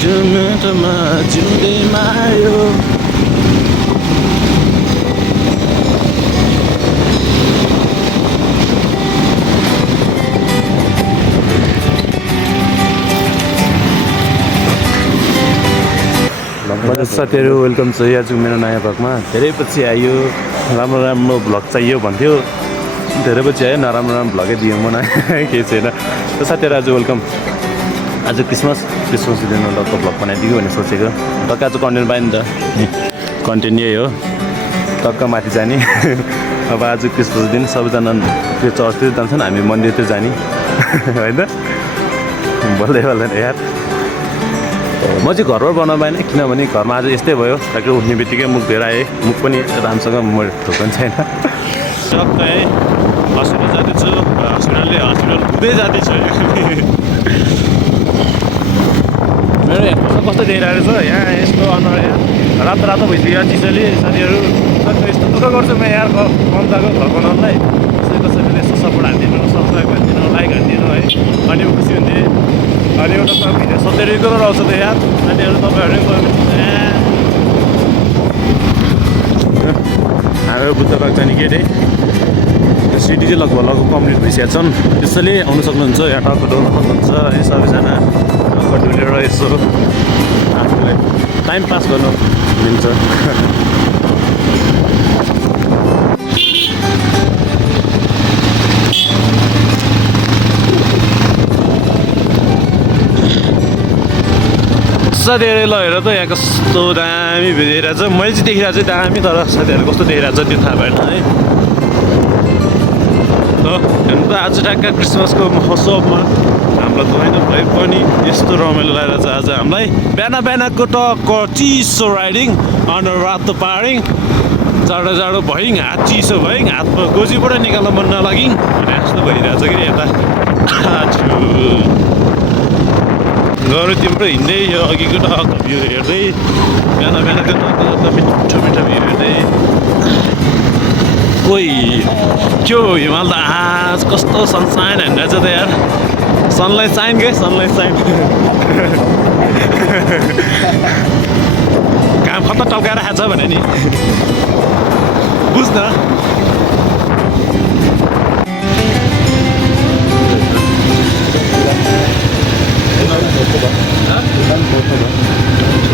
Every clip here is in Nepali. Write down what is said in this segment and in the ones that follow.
जुमटमा जिउँदै मायो साथीहरू वेलकम छ आज मेरो नयाँ भ्लगमा धेरै पछि आयो राम्रो राम्रो भ्लग चाहियो भन्थ्यो धेरै पछि आयो नराम्रो राम्रो भ्लगै दिएँ म केही छैन त साथीहरू आज वेलकम आज क्रिसमस दिनमा टक्क भ्लग बनाइदियो भनेर सोचेको टक्क आज कन्टेन्ट पाएँ नि त कन्टेन्ट यही हो टक्क माथि जाने अब आज क्रिसमस दिन सबैजना त्यो चर्चतिर जान्छन् हामी मन्दिरतिर जाने होइन बोल्दै बोल्दैन यार म चाहिँ घरबाट बनाउनु पाएन किनभने घरमा आज यस्तै भयो ट्याक्कै उठ्ने बित्तिकै मुख धोएर आएँ मुख पनि राम्रोसँग म ठोक्नु छैन टक्कै है हस्पिटल जाँदैछु हस्पिटल हुँदै जाँदैछु मेरो हेडफोन कस्तो देखिरहेको छ यहाँ यस्तो अनुहार यहाँ रातो रातो भइसक्यो चिसोले साथीहरू यस्तो दुःख गर्छु म यहाँ ममताको घर बनाउनुलाई कसैले यसो सपोर्ट हालिदिनु सब्सक्राइब हालिदिनु लाइक हालिदिनु है अनि खुसी हुन्थेँ अनि एउटा भिडियो 70 रेगुलर आउँछ त यार साथीहरू तपाईँहरू हाम्रो बुद्ध पार्क जाने के अरे सिटी चाहिँ लगभग कम्प्लिट भइसकेका छन् त्यसैले आउनु सक्नुहुन्छ यहाँ टक्क डोल्न सक्नुहुन्छ है सबैजना टक्क डुलेर यसो आफूलाई टाइम पास गर्नु मिल्छ साथीहरू ल हेर त यहाँ कस्तो दामी भेटिरहेको छ मैले चाहिँ देखिरहेको चाहिँ दामी तर साथीहरू कस्तो देखिरहेको छ त्यो थाहा भएन है हेर्नु त आज ट्याक्क क्रिसमसको महोत्सवमा हाम्रो होइन भए पनि यस्तो रमाइलो लागेर चाहिँ आज हामीलाई बिहानको टक्क चिसो राइडिङ अन्डर रातो पारिङ जाडो जाडो भइङ हात चिसो भइङ हातमा गोजीबाट निकाल्न मन नलागिङ भने जस्तो भइरहेको छ कि यता गरौँ तिम्रो हिँड्दै यो अघिको टक्क भ्यू हेर्दै बिहानको टक्क मिठो मिठो भ्यू हेर्दै कोही त्यो हिमाल त आज कस्तो सनसाइन हानिरहेछ त यार सनलाइट साइन के सनलाइट साइन काम खत्ता टल्काएर खान्छ भने नि बुझ्न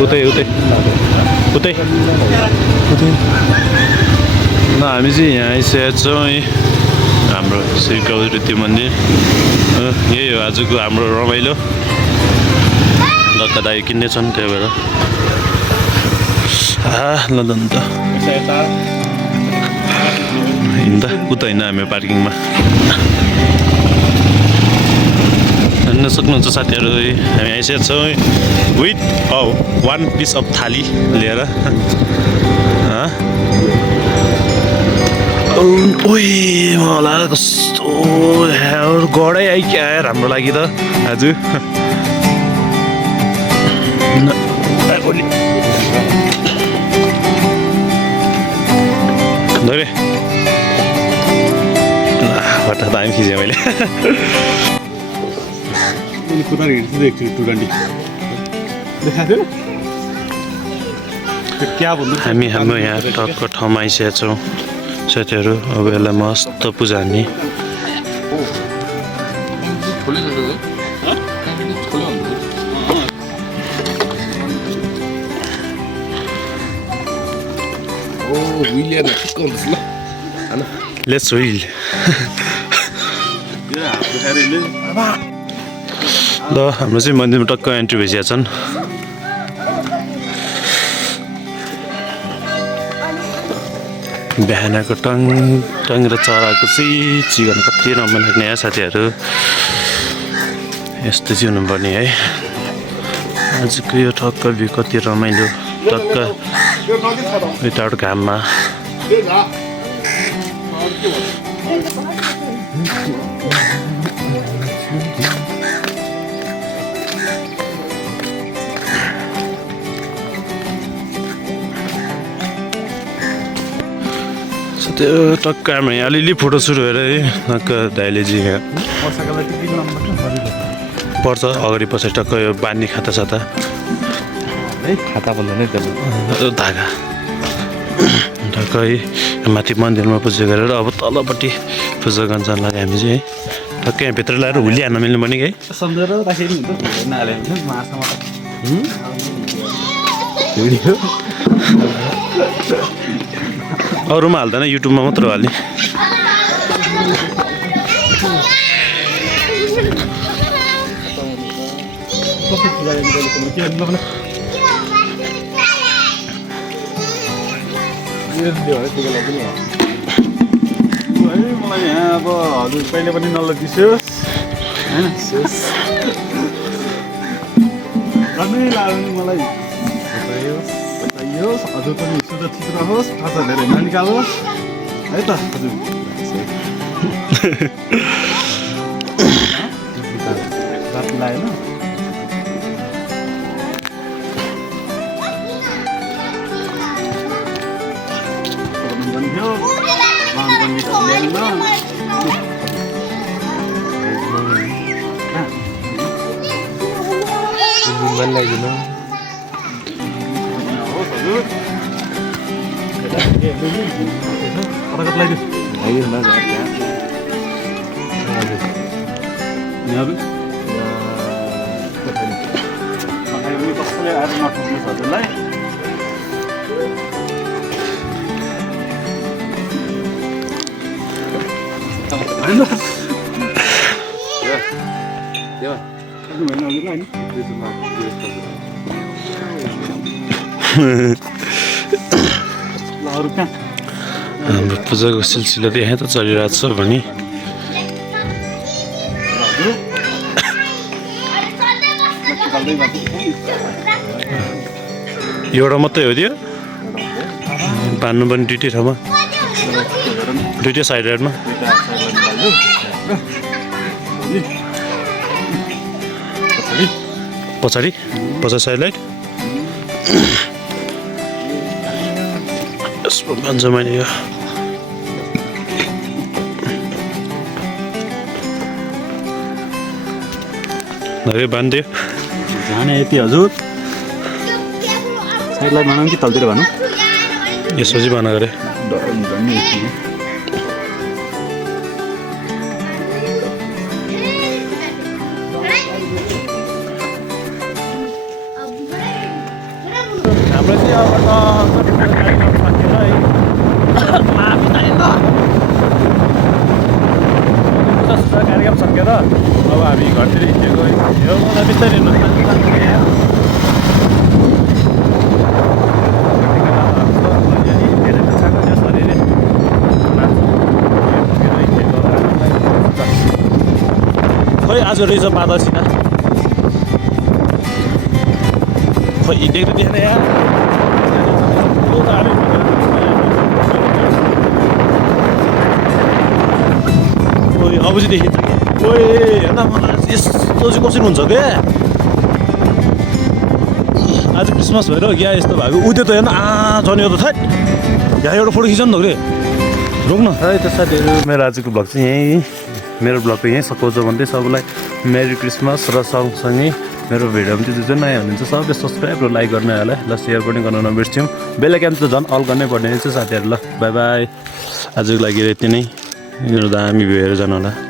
उतै न हामी चाहिँ यहाँ आइसकेका छौँ है हाम्रो श्री गौरी मन्दिर यही हो आजको हाम्रो रमाइलो लक्का दाई किन्दैछन् त्यही भएर ल त हिँड्दा उता होइन हामी पार्किङमा हेर्न सक्नुहुन्छ साथीहरू हामी आइसकेका छौँ विथ 1 पिस अफ थाली लिएर ओइ मलाई कस्तो गडै आइक्या हाम्रो लागि त आज धरे भट्टा दामी खिचेँ मैले हामी हाम्रो यहाँ टक्क ठाउँमा आइसकेका छौँ साथीहरू अब यसलाई मस्त पूजा हान्ने लेट्स व्हील ल हाम्रो चाहिँ मन्दिरमा टक्क एन्ट्री भइसकेका छन् बिहानको टङ टङ र चराको चिकन कति रमाइलो लाग्ने यहाँ साथीहरू यस्तो चाहिँ हुनुपर्ने है आजको यो टक्क भ्यू कति रमाइलो टक्क विदाउट घाममा त्यो टक्क हाम्रो यहाँ अलिअलि फोटो सुट भएर है टक्क दाइले चाहिँ पर्छ अगाडि पछि टक्क यो बानी खाता छ त है खाता बोल्नु नै त्यसले धागा टक्कै माथि मन्दिरमा पूजा गरेर अब तलपट्टि पूजा गर्न जान लाग्यो हामी चाहिँ है टक्कै यहाँ भित्र लगाएर हुली हान्न मिल्नु पनि है सम्झेर राखेको हुन्छ नहाले हुन्छ माछामा अरूमा हाल्दैन युट्युबमा मात्र हाल्ने मलाई यहाँ अब हजुर कहिले पनि नलगिसोस् होइन गर्नै लाग्यो मलाई बताइयोस् हजुर पनि सुरक्षित रहोस् खर्च धेरै ननिकालोस् है त हजुर राति लागेन मन लाग्दैन कसैले आज नठोक्नुहोस् हजुरलाई हाम्रो पूजाको सिलसिला त यहाँ त चलिरहेको छ भने एउटा मात्रै हो त्यो बान्नु पनि दुइटै ठाउँमा दुइटै साइड राइडमा पछाडि पछाडि साइड लाइट यसमा भन्छ मैले यो बानिदियो जाने यति हजुर साइडलाई भनौँ कि तलतिर भनौँ यसपछि भन गरे हाम्रो चाहिँ अब कार्यक्रम सकेर अब हामी घरतिर हिँडेको यो मलाई बिस्तारै खोइ आज रहेछ पादसिना खोइ देख्नु थिएन यहाँ अब चाहिँ देखिन्छ कि हेर्न मलाई यस्तो चाहिँ कसरी हुन्छ क्या आज क्रिसमस भएर क्या यस्तो भएको उयो त हेर्न झन् यो त थाट यहाँ एउटा फोटो खिच नि त रे रोक्न है त साथीहरू मेरो आजको भ्लग चाहिँ यहीँ मेरो भ्लग यहीँ सघाउँछ भन्दै सबैलाई मेरी क्रिसमस र सँगसँगै मेरो भिडियोमा चाहिँ जो नयाँ हुनुहुन्छ सबैले सब्सक्राइब र लाइक गर्ने होला ल सेयर पनि गर्न नबिर्स्यौँ बेल आइकन त झन् अल गर्नै पर्ने रहेछ साथीहरू ल बाई बाई आजको लागि यति नै मेरो दामी भएर जानु होला